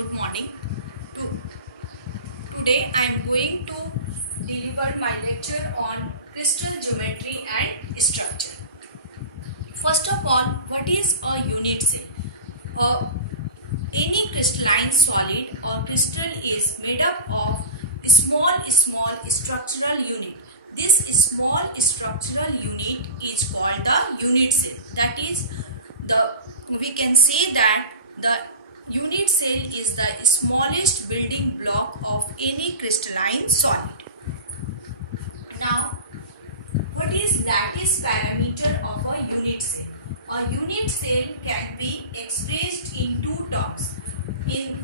Good morning. Today I am going to deliver my lecture on crystal geometry and structure. First of all, what is a unit cell? Any crystalline solid or crystal is made up of small structural unit. This small structural unit is called the unit cell. That is, we can say that the unit cell is the smallest building block of any crystalline solid. Now, what is lattice parameter of a unit cell? A unit cell can be expressed in two terms. In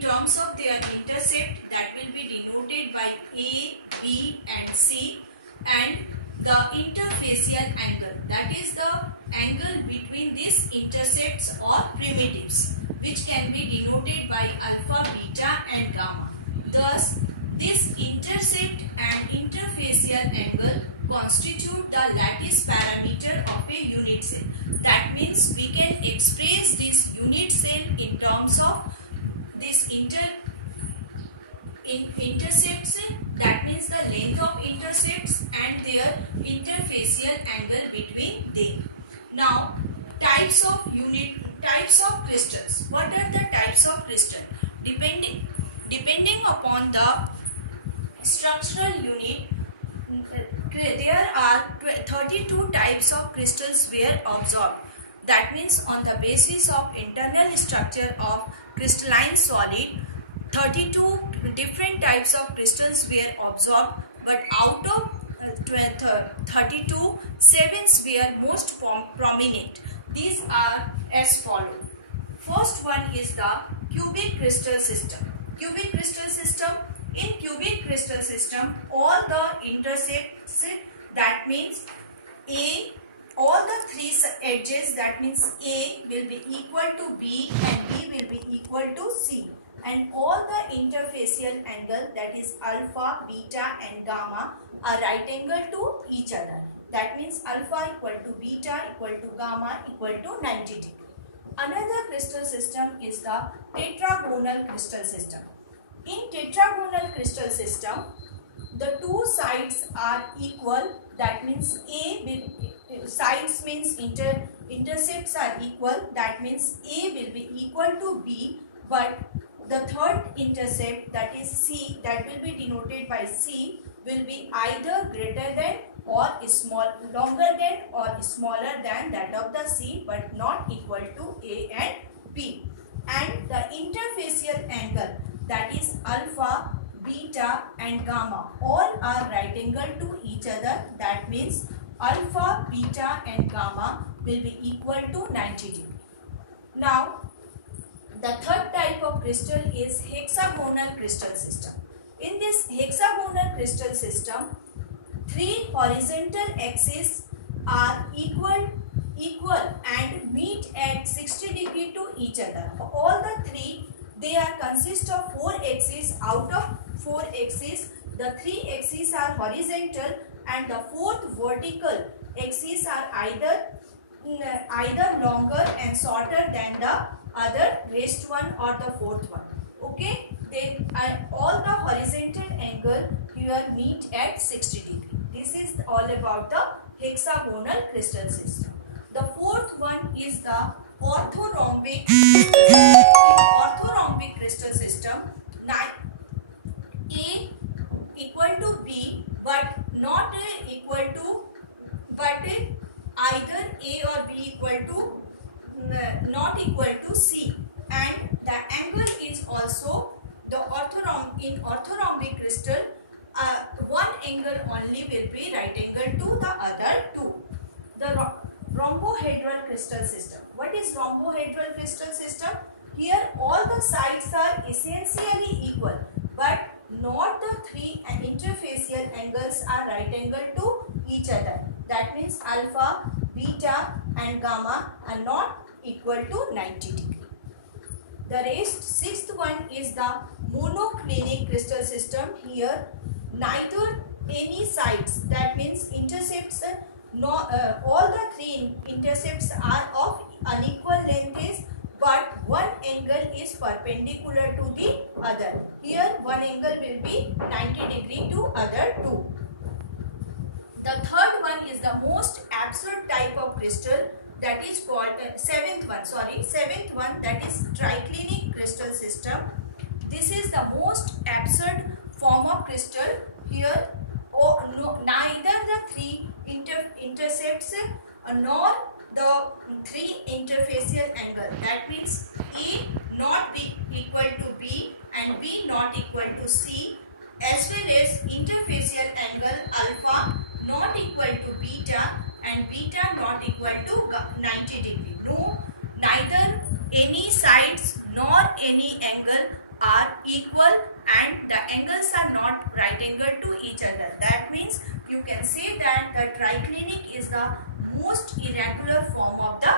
terms of their intercept, that will be denoted by A, B and C, and the interfacial angle, that is the angle between these intercepts or primitives, which can be denoted by alpha, beta and gamma. Thus, this intercept and interfacial angle constitute the lattice parameter of a unit cell. That means we can express this unit cell in terms of this intercepts, that means the length of intercepts and their interfacial angle between them. Now, types of crystals. What are the types of crystal? Depending upon the structural unit, there are 32 types of crystals were observed. That means on the basis of internal structure of crystalline solid, 32 different types of crystals were observed, but out of 32, 7 were most prominent. These are as follows. First one is the cubic crystal system. Cubic crystal system. In cubic crystal system, all the intercepts, that means A, all the three edges, that means A will be equal to B and B will be equal to C, and all the interfacial angle, that is alpha, beta and gamma, are right angle to each other. That means alpha equal to beta equal to gamma equal to 90 degree. Another crystal system is the tetragonal crystal system. In tetragonal crystal system, the two sides are equal. That means sides means intercepts are equal. That means A will be equal to B, but the third intercept, that is C, that will be denoted by C, will be either greater than or longer than or smaller than that of the C, but not equal to A and B. And the interfacial angle, that is alpha, beta and gamma, all are right angle to each other. That means alpha, beta and gamma will be equal to 90 degree. Now, the third type of crystal is hexagonal crystal system. In this hexagonal crystal system, three horizontal axes are equal and meet at 60 degree to each other. All the three, they are consist of 4 axes. Out of 4 axes, the 3 axes are horizontal and the 4th vertical axes are either longer and shorter than the other rest one or the 4th one. Okay, then all the horizontal angle here meet at 60 degree. This is all about the hexagonal crystal system. The 4th one is the orthorhombic. In orthorhombic crystal system, A equal to B, but not equal to, but either A or B equal to, not equal to C, and the angle is also the in orthorhombic crystal, one angle only will be right angle to the other two. The rhombohedral crystal system. What is rhombohedral crystal system? Here all the sides are essentially equal, but not the three interfacial angles are right angle to each other. That means alpha, beta and gamma are not equal to 90 degree. The rest, 6th one is the monoclinic crystal system. Here neither any sides, that means intercepts, all the 3 intercepts are of unequal lengths, but one angle is perpendicular to the other. Here one angle will be 90 degree to other two. The third one is the most absurd type of crystal, that is called seventh one, that is triclinic crystal system. This is the most absurd form of crystal. Here neither the three intercepts nor the three interfacial angle, that means A not be equal to B and B not equal to C, as well as interfacial angle alpha not equal to beta and beta not equal to 90 degree. No, neither any sides nor any angle are equal and the angles are not right angle to each other. That means you can say that the triclinic is the most irregular form of the